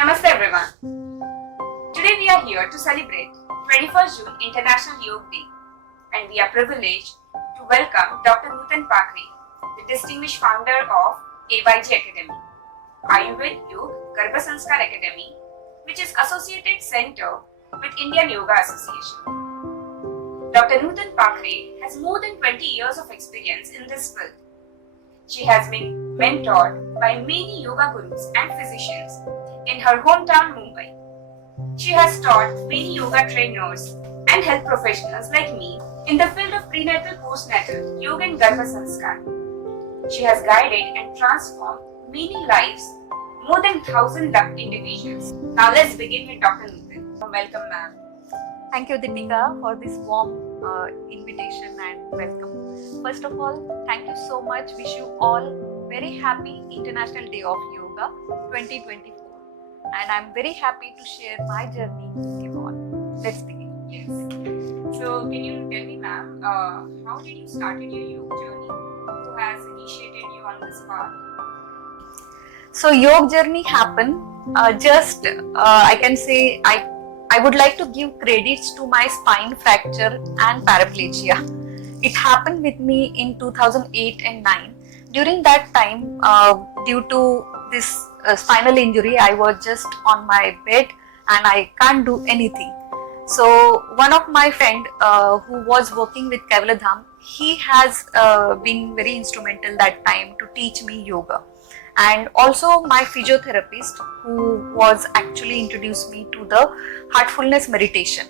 Namaste everyone. Today we are here to celebrate 21st June International Yoga Day, and we are privileged to welcome Dr. Nutan Pakri, the distinguished founder of AYG Academy, Ayurved Yoga Garbha Sanskar Academy, which is associated center with Indian Yoga Association. Dr. Nutan Pakri has more than 20 years of experience in this field. She has been mentored by many yoga gurus and physicians in her hometown Mumbai. She has taught many yoga trainers and health professionals like me in the field of prenatal, postnatal, yoga and Garbha Sanskar. She has guided and transformed many lives, more than 1,000 individuals. Now let's begin with Dr. Nutan. Welcome, ma'am. Thank you, Deepika, for this warm invitation and welcome. First of all, thank you so much. Wish you all very happy International Day of Yoga 2024. And I'm very happy to share my journey with you all. Let's begin. Yes. So, can you tell me, ma'am, how did you start your yoga journey? Who has initiated you on this path? So, yoga journey happened I can say I would like to give credits to my spine fracture and paraplegia. It happened with me in 2008 and 9. During that time, due to this spinal injury, I was just on my bed and I can't do anything. So one of my friend who was working with Kaivaladham, he has been very instrumental that time to teach me yoga. And also my physiotherapist who was actually introduced me to the heartfulness meditation.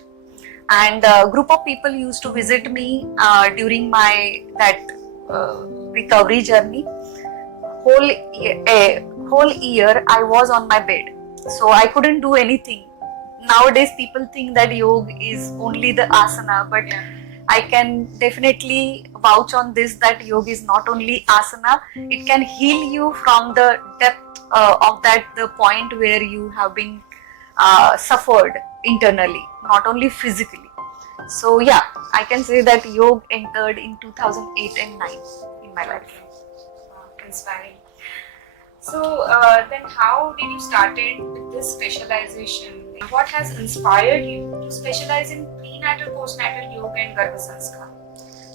And a group of people used to visit me during my recovery journey. Whole year I was on my bed, so I couldn't do anything. Nowadays people think that yoga is only the asana, but I can definitely vouch on this that yoga is not only asana, it can heal you from the depth of the point where you have been suffered internally, not only physically. So yeah, I can say that yoga entered in 2008 and 9 in my life. Wow, inspiring. So then how did you started with this specialization? What has inspired you to specialize in prenatal, postnatal yoga and Garbha Sanskar?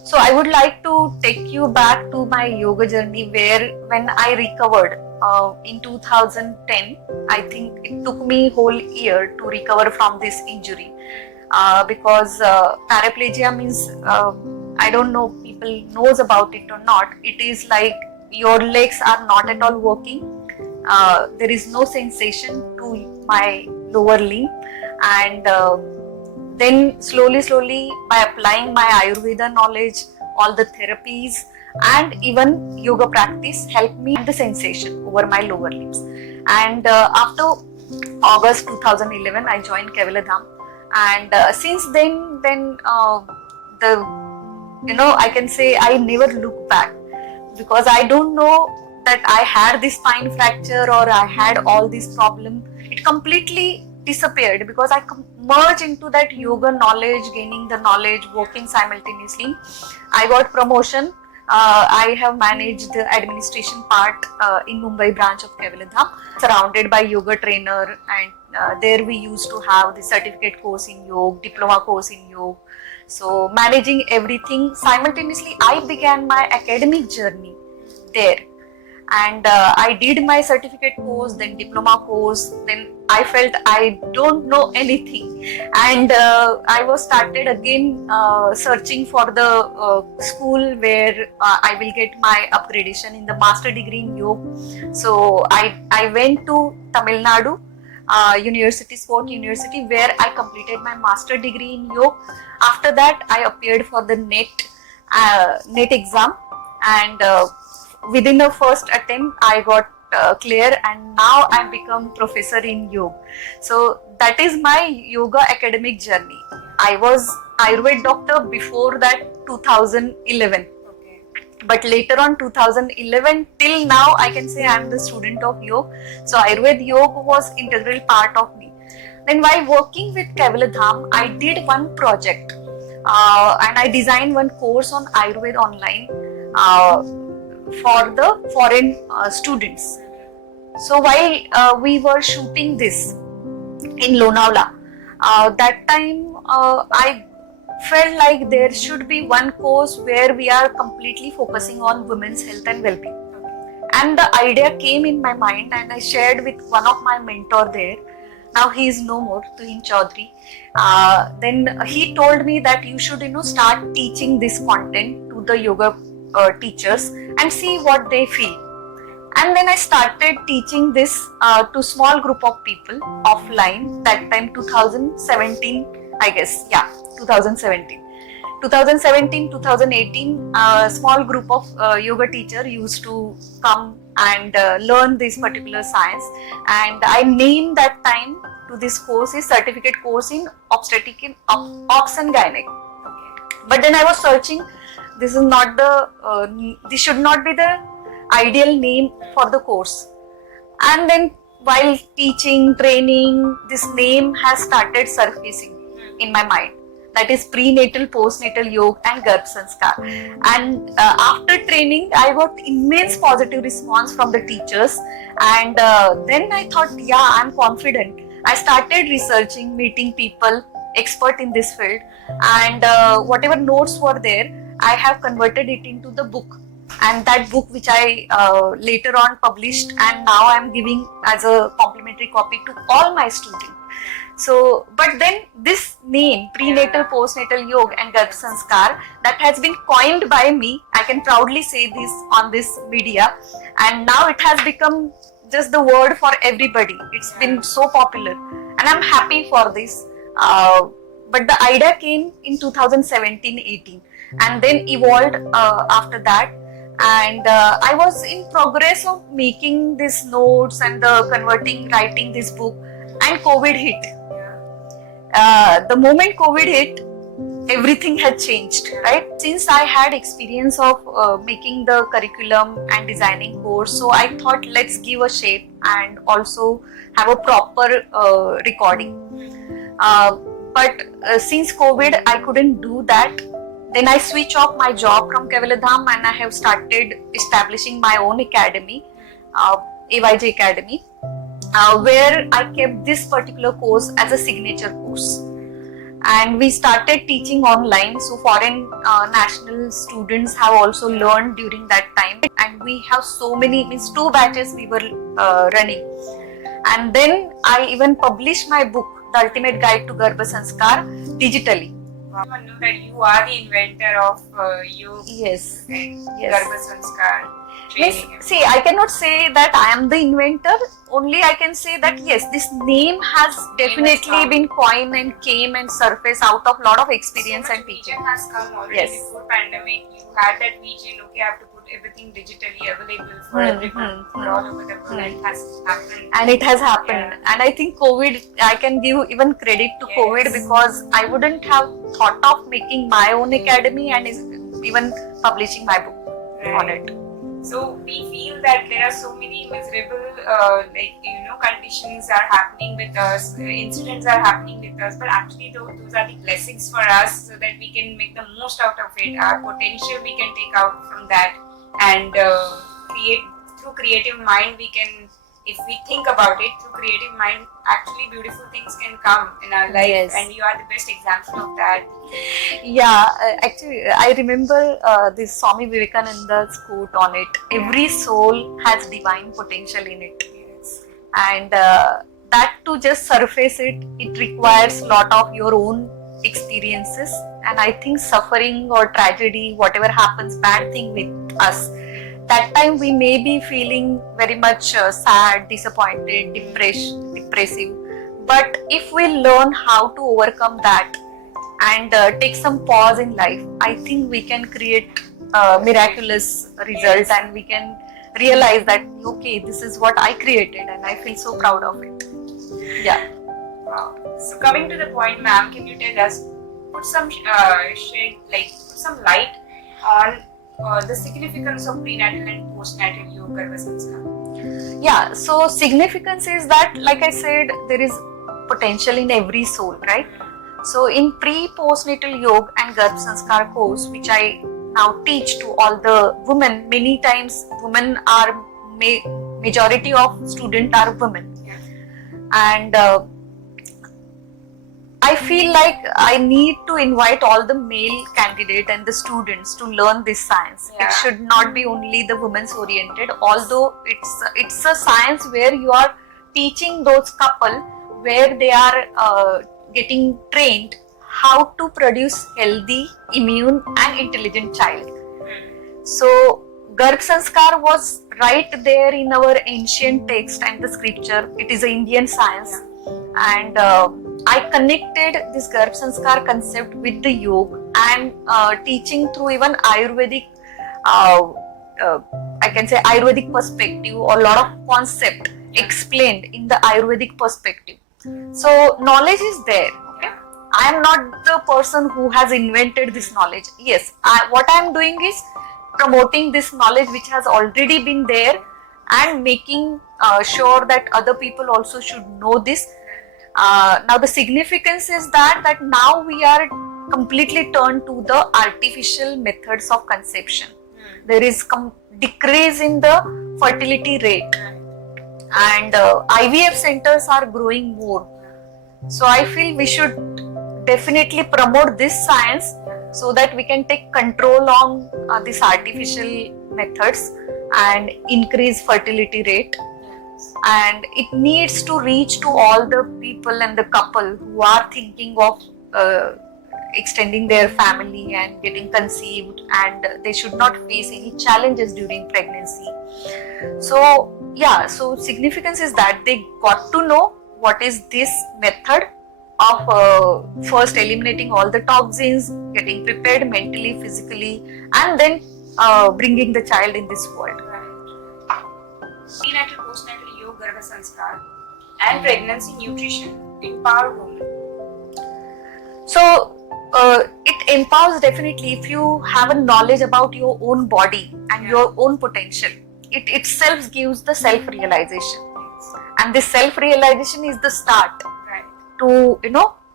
So I would like to take you back to my yoga journey when I recovered in 2010. I think it took me whole year to recover from this injury because paraplegia means I don't know people knows about it or not. It is like your legs are not at all working. There is no sensation to my lower limb, and then slowly by applying my Ayurveda knowledge, all the therapies and even yoga practice helped me the sensation over my lower limbs. And after August 2011, I joined Kaivaladham, and since then I can say I never look back, because I don't know that I had this spine fracture or I had all these problems. It completely disappeared because I merged into that yoga knowledge, gaining the knowledge, working simultaneously. I got promotion. I have managed the administration part in Mumbai branch of Kaivaladham, surrounded by yoga trainer, and there we used to have the certificate course in yoga, diploma course in yoga. So managing everything simultaneously, I began my academic journey there. And I did my certificate course, then diploma course, then I felt I don't know anything, and I was started again searching for the school where I will get my upgradation in the master degree in yoga. So I went to Tamil Nadu University, Sport University, where I completed my master degree in yoga. After that I appeared for the NET exam, and within the first attempt I got clear, and now I become professor in yoga. So that is my yoga academic journey. I was Ayurved doctor before that 2011. Okay. But later on 2011 till now I can say I am the student of yoga. So Ayurved yoga was integral part of me. Then while working with Kaivaladham, I did one project and I designed one course on Ayurveda online for the foreign students. So while we were shooting this in Lonavala, that time I felt like there should be one course where we are completely focusing on women's health and well-being. And the idea came in my mind, and I shared with one of my mentor there. Now he is no more, Tuhin Chaudhary. Then he told me that you should, start teaching this content to the yoga teachers and see what they feel. And then I started teaching this to small group of people offline. That time 2017, I guess. Yeah, 2017. 2017, 2018, small group of yoga teacher used to come and learn this particular science. And I named that time to this course is certificate course in obstetric in obs and gynec. But then I was searching. This is not the. This should not be the ideal name for the course. And then while teaching, training, this name has started surfacing in my mind. That is prenatal, postnatal yoga and Garbh Sanskar. And after training, I got immense positive response from the teachers. And then I thought, yeah, I'm confident. I started researching, meeting people, expert in this field. And whatever notes were there, I have converted it into the book. And that book which I later on published, and now I'm giving as a complimentary copy to all my students. So, but then this name, prenatal, postnatal yoga and Garbh Sanskar, that has been coined by me. I can proudly say this on this media, and now it has become just the word for everybody. It's been so popular, and I'm happy for this. But the idea came in 2017-18, and then evolved after that. And I was in progress of making these notes and converting, writing this book, and COVID hit. The moment COVID hit, everything had changed, right? Since I had experience of making the curriculum and designing course, so I thought let's give a shape and also have a proper recording. But since COVID, I couldn't do that. Then I switched off my job from Kaivalyadham and I have started establishing my own academy, AYJ Academy, where I kept this particular course as a signature course. And we started teaching online, so foreign national students have also learned during that time. And we have so many, means 2 batches we were running. And then I even published my book, The Ultimate Guide to Garbh Sanskar, digitally. I know that you are the inventor of yoga Yes. and Yes. Garbh Sanskar training. Yes, see, I cannot say that I am the inventor. Only I can say that yes, this name has definitely been coined and came and surfaced out of lot of experience So and much teaching. vision has come already. Yes. Before pandemic, you had that vision. Okay, I have to put everything digitally available for everyone, for all over the world. And it has happened. And it has happened. Yeah. And I think COVID, I can give even credit to Yes. COVID, because I wouldn't have thought of making my own academy and even publishing my book on it. So we feel that there are so many miserable, conditions are happening with us, incidents are happening with us, but actually those are the blessings for us, so that we can make the most out of it. Our potential we can take out from that, and create through creative mind. We can, if we think about it, through creative mind, actually beautiful things can come in our life. Yes. And you are the best example of that. Yeah, actually, I remember this Swami Vivekananda's quote on it. Every soul has divine potential in it. Yes. And that to just surface it, it requires lot of your own experiences. And I think suffering or tragedy, whatever happens, bad thing with us, that time we may be feeling very much sad, disappointed, depressive. But if we learn how to overcome that and take some pause in life, I think we can create miraculous results, and we can realize that okay, this is what I created and I feel so proud of it. Yeah. Wow. So coming to the point, ma'am, can you tell us, put some put some light on the significance of prenatal and postnatal yoga Garbh Sanskar? Yeah, so significance is that, like I said, there is potential in every soul, right? So in pre-postnatal yoga and Garbh Sanskar course, which I now teach to all the women, many times women are may majority of students are women. Yeah. And I feel like I need to invite all the male candidate and the students to learn this science. Yeah. It should not be only the women's oriented, although it's a science where you are teaching those couple where they are getting trained how to produce healthy, immune and intelligent child. So Garbh Sanskar was right there in our ancient text and the scripture. It is an Indian science, and I connected this Garbh Sanskar concept with the yoga and teaching through even Ayurvedic, I can say Ayurvedic perspective, or a lot of concept explained in the Ayurvedic perspective. So knowledge is there. Okay? I am not the person who has invented this knowledge. Yes, what I am doing is promoting this knowledge which has already been there and making sure that other people also should know this. Now the significance is that now we are completely turned to the artificial methods of conception. There is decrease in the fertility rate, and IVF centers are growing more. So I feel we should definitely promote this science so that we can take control on these artificial methods and increase fertility rate. And it needs to reach to all the people and the couple who are thinking of extending their family and getting conceived, and they should not face any challenges during pregnancy. So yeah, so significance is that they got to know what is this method of first eliminating all the toxins, getting prepared mentally, physically, and then bringing the child in this world. Prenatal, postnatal yoga, Garbha Sanskar, and pregnancy nutrition empower women. So it empowers definitely if you have a knowledge about your own body and your own potential. It itself gives the self-realization, and this self-realization is the start to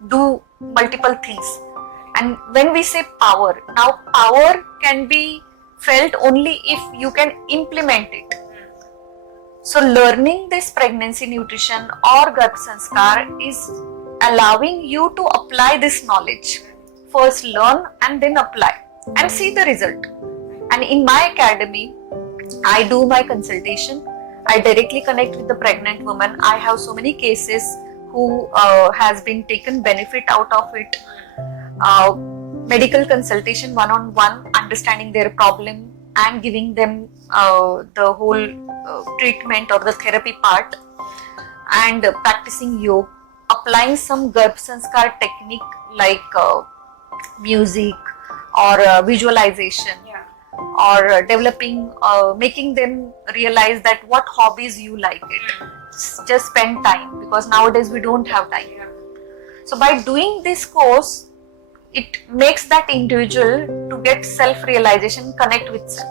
do multiple things. And when we say power, now power can be felt only if you can implement it. So learning this pregnancy nutrition or Garbh Sanskar is allowing you to apply this knowledge. First learn and then apply and see the result. And in my academy, I do my consultation. I directly connect with the pregnant woman. I have so many cases who has been taken benefit out of it. Medical consultation one-on-one, understanding their problem and giving them the whole treatment or the therapy part, and practicing yoga, applying some Garbh Sanskar technique like music or visualization, or developing, making them realize that what hobbies you like it. Just spend time, because nowadays we don't have time. So by doing this course, it makes that individual to get self-realization, connect with self.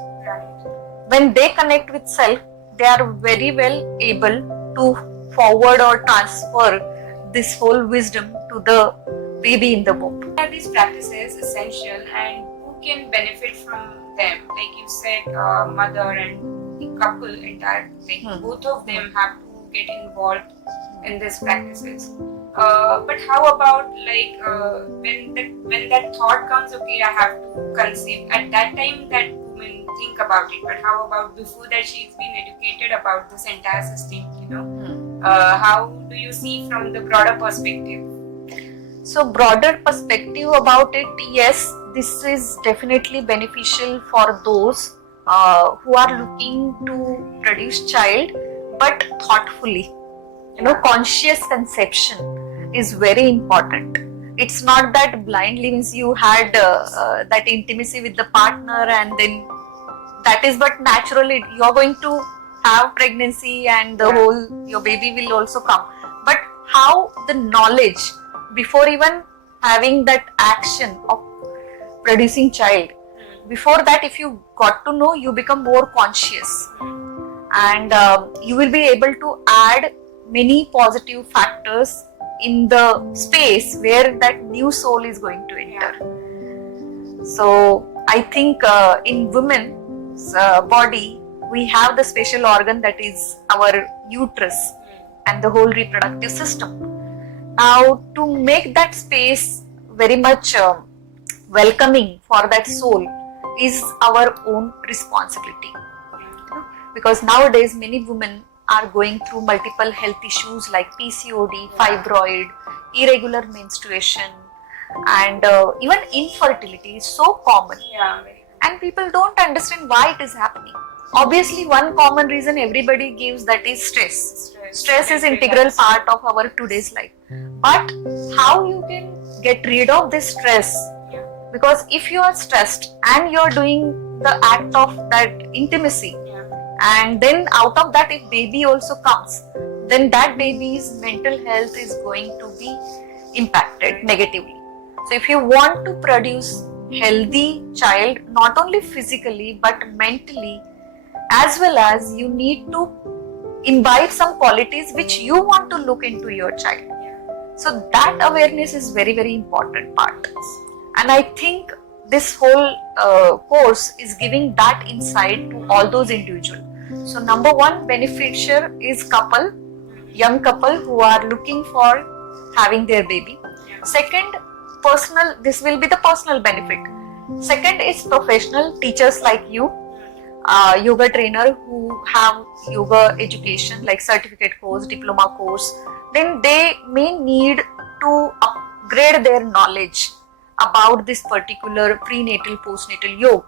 When they connect with self, they are very well able to forward or transfer this whole wisdom to the baby in the womb. Are these practices essential, and who can benefit from them? Like you said, mother and the couple entire, like both of them have to get involved in these practices. But how about like when that thought comes, okay, I have to conceive, at that time that woman think about it. But how about before that she's been educated about this entire system, how do you see from the broader perspective? So broader perspective about it, yes, this is definitely beneficial for those who are looking to produce child, but thoughtfully. Conscious conception is very important. It's not that blindly means you had that intimacy with the partner and then that is, but naturally you're going to have pregnancy and the whole, your baby will also come. But how the knowledge before even having that action of producing child, before that if you got to know, you become more conscious, and you will be able to add many positive factors in the space where that new soul is going to enter. So I think in women's body, we have the special organ that is our uterus and the whole reproductive system. Now, to make that space very much welcoming for that soul is our own responsibility. Because nowadays many women are going through multiple health issues like PCOD, fibroid, irregular menstruation, and even infertility is so common. Yeah, very And people don't understand why it is happening. Obviously, one common reason everybody gives, that is stress. Stress is integral part of our today's life. But how you can get rid of this stress? Yeah. Because if you are stressed and you are doing the act of that intimacy, Yeah. and then out of that if baby also comes, then that baby's mental health is going to be impacted negatively. So if you want to produce healthy child, not only physically but mentally, as well as you need to imbibe some qualities which you want to look into your child. So that awareness is very, very important part. And I think this whole course is giving that insight to all those individuals. So number one beneficiary is couple, young couple who are looking for having their baby. Second, personal, this will be the personal benefit. Second is professional, teachers like you, yoga trainer who have yoga education like certificate course, diploma course. Then they may need to upgrade their knowledge about this particular prenatal, postnatal yoga,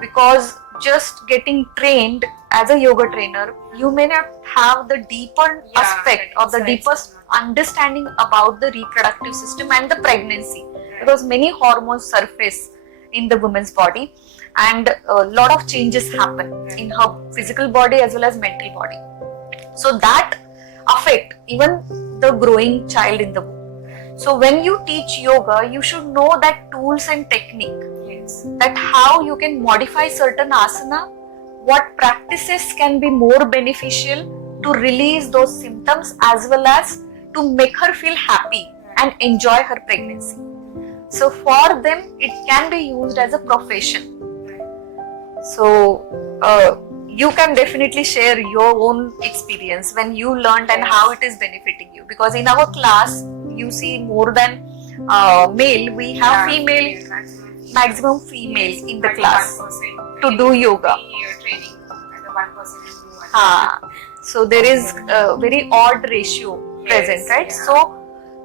because just getting trained as a yoga trainer, you may not have the deeper aspect or the deepest understanding about the reproductive system and the pregnancy, because many hormones surface in the woman's body and a lot of changes happen in her physical body as well as mental body. So that affect even the growing child in the womb. So when you teach yoga, you should know that tools and technique, that how you can modify certain asana, what practices can be more beneficial to release those symptoms as well as to make her feel happy and enjoy her pregnancy. So for them, it can be used as a profession. So you can definitely share your own experience when you learned and how it is benefiting you. Because in our class, you see more than male, we have female, maximum female in the class to do yoga. So there is a very odd ratio present, right? So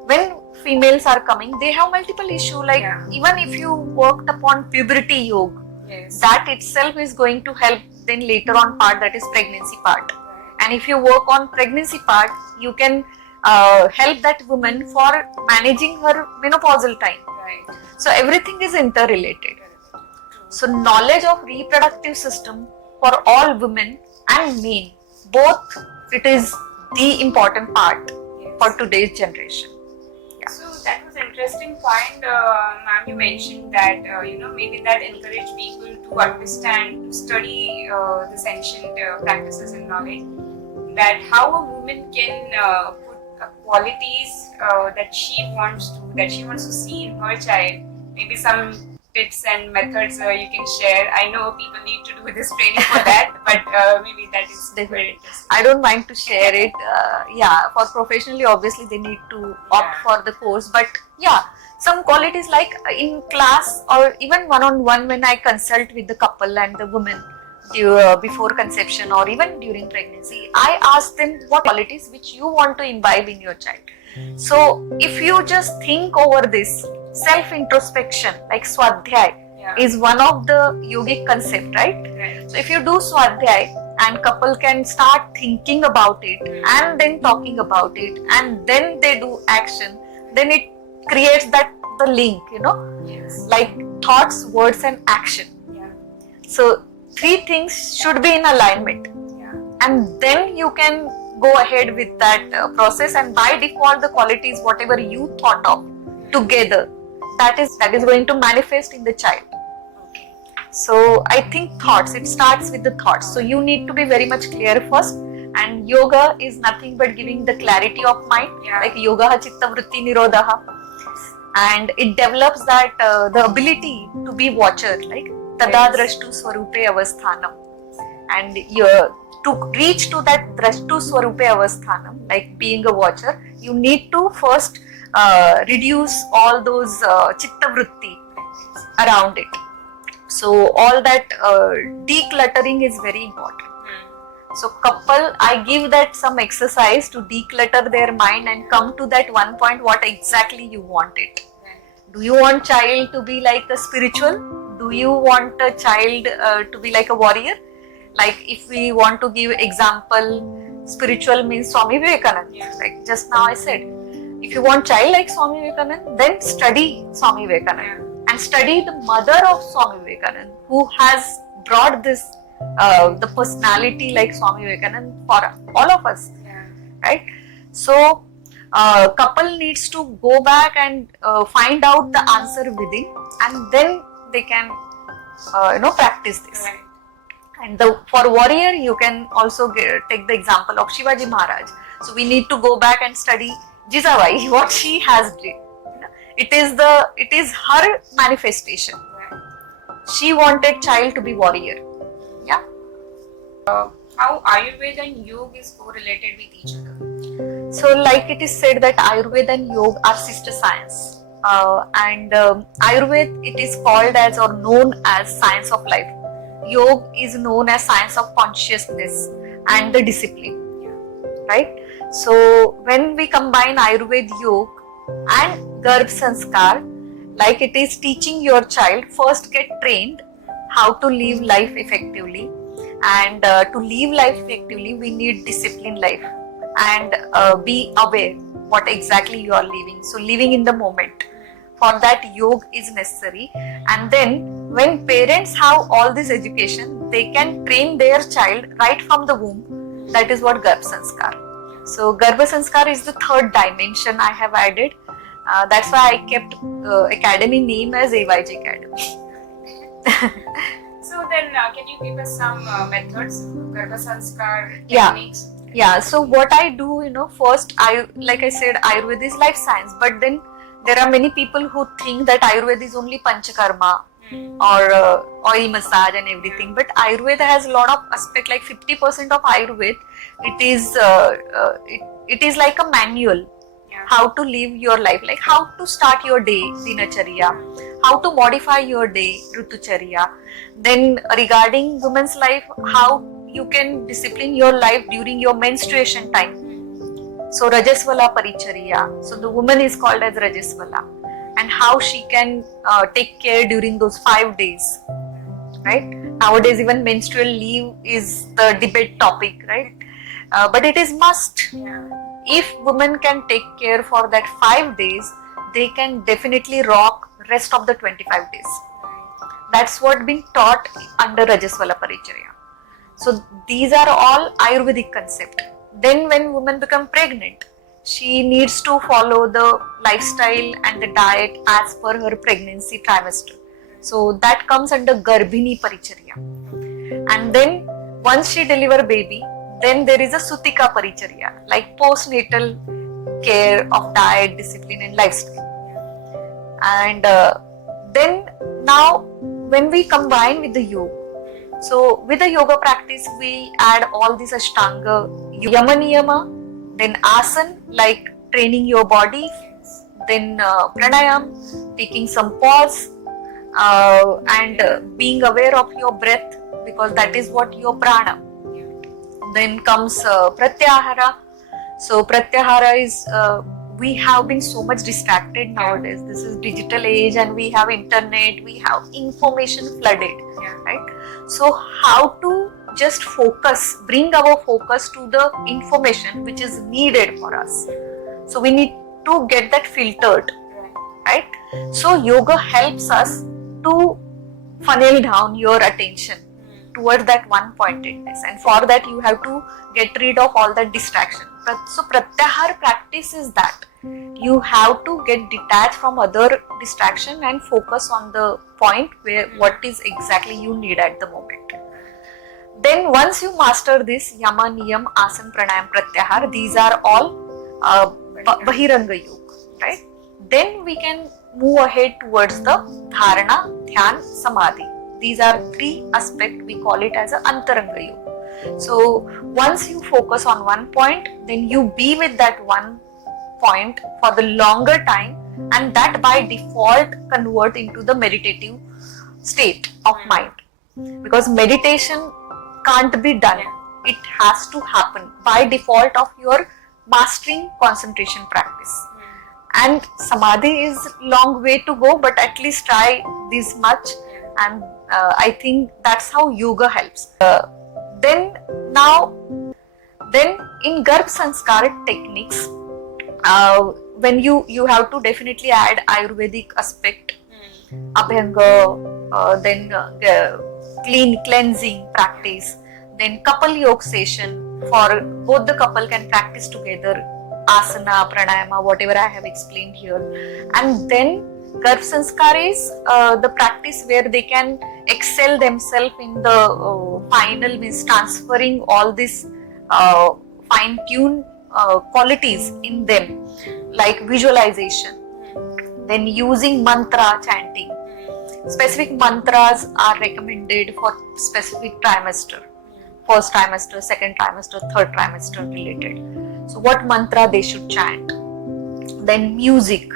when females are coming, they have multiple issues, like even if you worked upon puberty yoga, that itself is going to help then later on part, that is pregnancy part. And if you work on pregnancy part, you can help that woman for managing her menopausal time. So everything is interrelated. So knowledge of reproductive system for all women and men, both, it is the important part for today's generation. So that was interesting point, ma'am. You mentioned that maybe that encourage people to understand, to study this ancient practices and knowledge. That how a woman can put qualities that she wants to see in her child. Maybe some tips and methods you can share. I know people need to do this training for that, but maybe that is very interesting. I don't mind to share it. For professionally, obviously they need to opt for the course, but some qualities like in class or even one-on-one when I consult with the couple and the woman before conception or even during pregnancy, I ask them what qualities which you want to imbibe in your child. So if you just think over this, self-introspection like Swadhyay is one of the yogic concept, right? So if you do Swadhyay and couple can start thinking about it and then talking about it and then they do action, then it creates that the link, like thoughts, words and action. So three things should be in alignment, and then you can go ahead with that process, and by default the qualities whatever you thought of together, that is going to manifest in the child. So I think thoughts, it starts with the thoughts. So you need to be very much clear first, and yoga is nothing but giving the clarity of mind, like yoga chitta vritti nirodha, and it develops that the ability to be watcher, like tada drashtu swarupe avasthanam, and to reach to that drashtu swarupe avasthanam, like being a watcher, you need to first reduce all those chitta vritti around it. So all that decluttering is very important. So couple, I give that some exercise to declutter their mind and come to that one point what exactly you want it. Do you want child to be like a spiritual? Do you want a child to be like a warrior? Like if we want to give example, spiritual means Swami Vivekananda. Like just now I said, if you want child like Swami Vivekananda, then study Swami Vivekananda and study the mother of Swami Vivekananda, who has brought this the personality like Swami Vivekananda for all of us, right? So couple needs to go back and find out the answer within, and then they can practice this. Right. And for warrior, you can also take the example of Shivaji Maharaj. So we need to go back and study Jijabai, what she has did. It is her manifestation. Right. She wanted child to be warrior. Yeah. How Ayurveda and Yoga is correlated with each other? So like it is said that Ayurveda and Yoga are sister science. And Ayurveda, it is called as or known as science of life. Yoga is known as science of consciousness and the discipline, right? So when we combine Ayurveda, Yoga and Garbh Sanskar, like it is teaching your child first get trained how to live life effectively, and to live life effectively we need discipline life and be aware what exactly you are living. So living in the moment, for that yoga is necessary. And then when parents have all this education, they can train their child right from the womb. That is what Garbh Sanskar. So Garbha Sanskar is the third dimension I have added. That's why I kept academy name as AYG Academy. So then, can you give us some methods, Garbha Sanskar Yeah. techniques? Yeah, so what I do, first, like I said, Ayurveda is life science, but then there are many people who think that Ayurveda is only Panchakarma or oil massage and everything, but Ayurveda has a lot of aspect, like 50% of Ayurveda, it is like a manual, how to live your life, like how to start your day, Dinacharya, how to modify your day, Ritucharya. Then regarding women's life, how you can discipline your life during your menstruation time. So Rajasvala Paricharya, so the woman is called as Rajasvala, and how she can take care during those 5 days, right? Nowadays even menstrual leave is the debate topic, right? But it is must. If women can take care for that 5 days, they can definitely rock rest of the 25 days. That's what been taught under Rajasvala Paricharya. So these are all Ayurvedic concept. Then when women become pregnant, she needs to follow the lifestyle and the diet as per her pregnancy trimester. So that comes under Garbhini Paricharya. And then once she deliver baby, then there is a Sutika Paricharya, like postnatal care of diet, discipline and lifestyle. And then now when we combine with the yoga, so with the yoga practice we add all these Ashtanga, Yama Niyama, then Asana, like training your body, then Pranayam, taking some pause and being aware of your breath, because that is what your prana. Then comes Pratyahara. So Pratyahara is, we have been so much distracted nowadays. This is digital age and we have internet, we have information flooded, right? So how to just focus, bring our focus to the information which is needed for us. So we need to get that filtered, right? So yoga helps us to funnel down your attention towards that one pointedness, and for that you have to get rid of all that distraction. So Pratyahara practice is that you have to get detached from other distraction and focus on the point where what is exactly you need at the moment. Then once you master this Yama, Niyam, Asana, Pranayam, Pratyahara, these are all Bahiranga Yoga, right? Then we can move ahead towards the Dharana, Dhyan, Samadhi. These are three aspects, we call it as a Antaranga Yoga. So once you focus on one point, then you be with that one point for the longer time, and that by default convert into the meditative state of mind. Because meditation can't be done. It has to happen by default of your mastering concentration practice. And samadhi is long way to go, but at least try this much, and I think that's how yoga helps. Then in Garbh Sanskar techniques, when you have to definitely add Ayurvedic aspect, Abhyanga, then cleansing practice, then couple yoga session for both the couple can practice together, asana, pranayama, whatever I have explained here. And then Garbh Sanskar is the practice where they can excel themselves in the final, means transferring all these fine-tuned qualities in them, like visualization, then using mantra chanting. Specific mantras are recommended for specific trimester, first trimester, second trimester, third trimester related. So what mantra they should chant. Then music,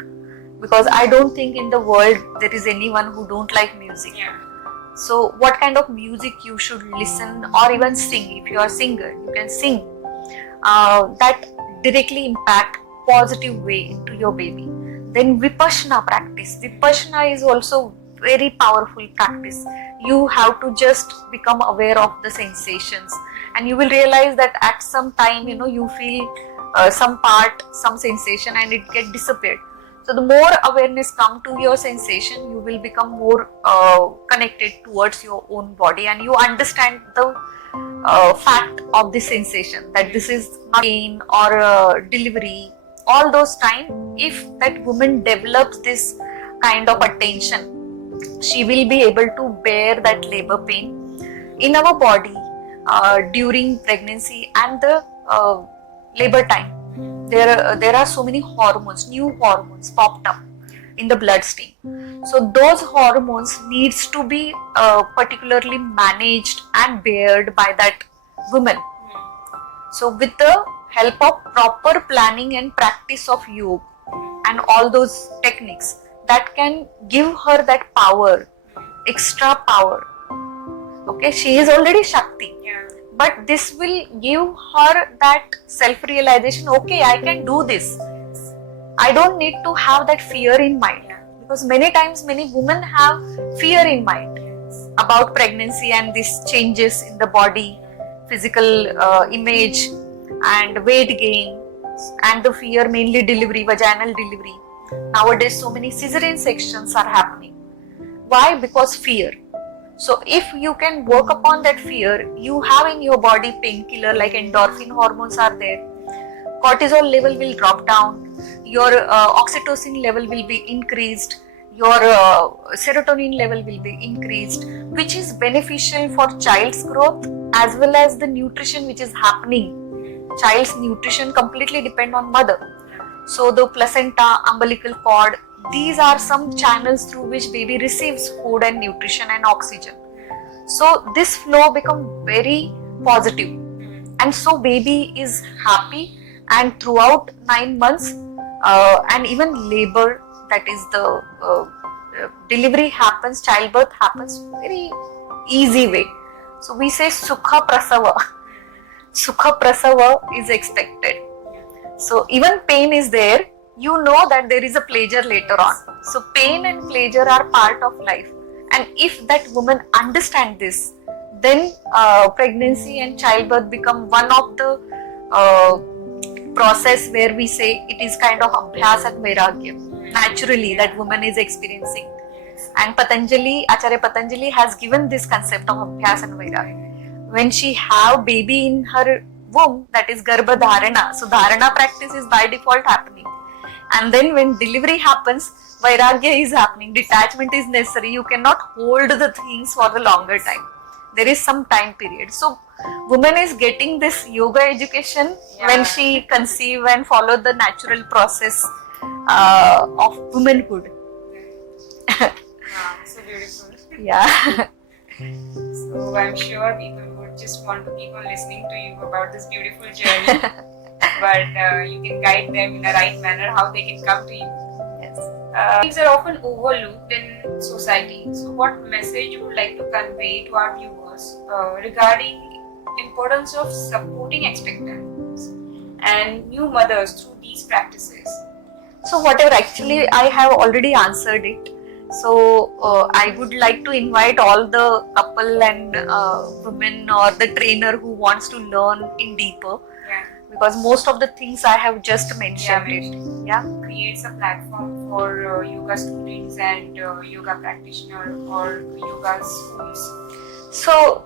because I don't think in the world there is anyone who don't like music. So what kind of music you should listen or even sing. If you are a singer, you can sing. That directly impact positive way into your baby. Then Vipassana practice. Vipassana is also very powerful practice. You have to just become aware of the sensations, and you will realize that at some time, you feel some sensation and it get disappeared. So the more awareness come to your sensation, you will become more connected towards your own body, and you understand the fact of the sensation, that this is pain or delivery. All those time, if that woman develops this kind of attention, she will be able to bear that labor pain. In our body, during pregnancy and the labor time, there are so many hormones, new hormones popped up in the bloodstream. So those hormones needs to be particularly managed and bared by that woman. So with the help of proper planning and practice of yoga and all those techniques, that can give her that power, extra power. Okay, she is already Shakti. But this will give her that self-realization, okay, I can do this. I don't need to have that fear in mind. Because many times, many women have fear in mind about pregnancy and these changes in the body, physical image and weight gain, and the fear mainly delivery, vaginal delivery. Nowadays, so many cesarean sections are happening. Why? Because fear. So if you can work upon that fear, you have in your body painkiller like endorphin hormones are there. Cortisol level will drop down. Your oxytocin level will be increased. Your serotonin level will be increased, which is beneficial for child's growth as well as the nutrition which is happening. Child's nutrition completely depend on mother. So the placenta, umbilical cord, these are some channels through which baby receives food and nutrition and oxygen. So this flow become very positive, and so baby is happy, and throughout 9 months and even labor, that is the delivery happens, childbirth happens very easy way. So we say Sukha Prasava. Sukha Prasava is expected. So even pain is there, you know that there is a pleasure later on. So pain and pleasure are part of life. And if that woman understands this, then pregnancy and childbirth become one of the process where we say it is kind of abhyas and vairagya. Naturally, that woman is experiencing. And Acharya Patanjali has given this concept of abhyas and vairagya. When she have baby in her womb, that is Garbha Dharana. So Dharana practice is by default happening. And then when delivery happens, Vairagya is happening, detachment is necessary. You cannot hold the things for the longer time. There is some time period. So woman is getting this yoga education when she conceive and follow the natural process of womanhood. So beautiful. Yeah. So I'm sure people would just want to keep on listening to you about this beautiful journey. But you can guide them in a right manner how they can come to you. Yes. Things are often overlooked in society. So what message you would like to convey to our viewers regarding importance of supporting expectants and new mothers through these practices? So whatever, actually I have already answered it. So I would like to invite all the couple and women or the trainer who wants to learn in deeper, Yeah. because most of the things I have just mentioned it. Yeah. Creates a platform for yoga students and yoga practitioner or yoga schools. So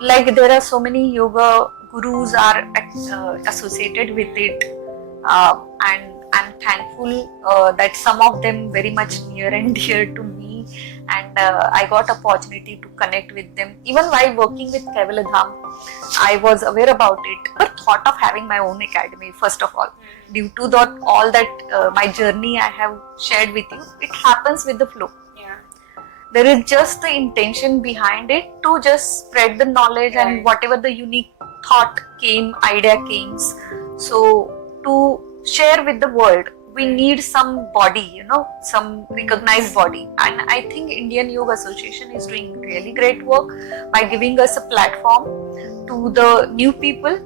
like there are so many yoga gurus are associated with it, and I'm thankful that some of them very much near and dear to me, and I got opportunity to connect with them. Even while working with Kaivaladham, I was aware about it, but thought of having my own academy first of all. Due to that, all that my journey I have shared with you, it happens with the flow. Yeah. There is just the intention behind it to just spread the knowledge Right. and whatever the unique thought came, idea came. So to share with the world, we need some body, some recognized body. And I think Indian Yoga Association is doing really great work by giving us a platform to the new people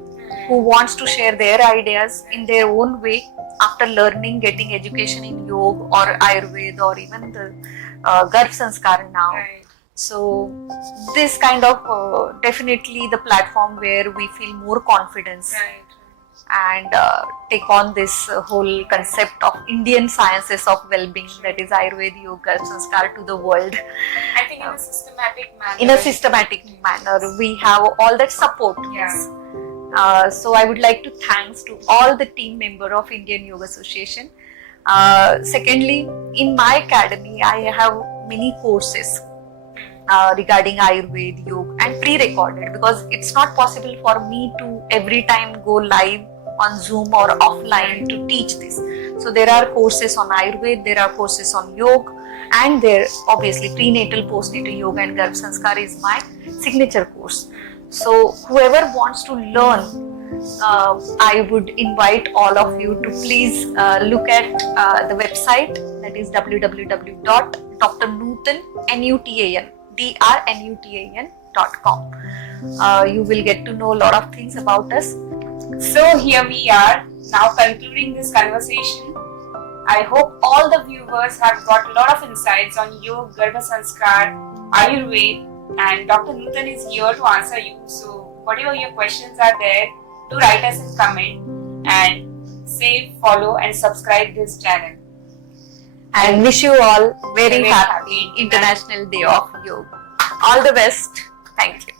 who wants to share their ideas in their own way after learning, getting education in yoga or Ayurveda or even the Garb Sanskar now. Right. So this kind of definitely the platform where we feel more confidence Right. and take on this whole concept of Indian sciences of well-being, that is Ayurveda, Yoga, Sanskar, to the world. I think in a systematic manner. In a systematic manner, we have all that support. Yeah. So I would like to thanks to all the team member of Indian Yoga Association. Secondly, in my academy, I have many courses regarding Ayurveda, Yoga, and pre-recorded, because it's not possible for me to every time go live on Zoom or offline to teach this. So there are courses on Ayurveda, there are courses on Yoga, and there obviously prenatal, postnatal yoga and Garb Sanskar is my signature course. So whoever wants to learn, I would invite all of you to please look at the website, that is www.drnutan.com. You will get to know a lot of things about us. So here we are now concluding this conversation. I hope all the viewers have got a lot of insights on yoga, Garbha Sanskar, Ayurveda, and Dr. Nutan is here to answer you. So whatever your questions are there, do write us in comment and save, follow and subscribe this channel. And wish you all very Very happy happy International Day of Yoga. All the best. Thank you.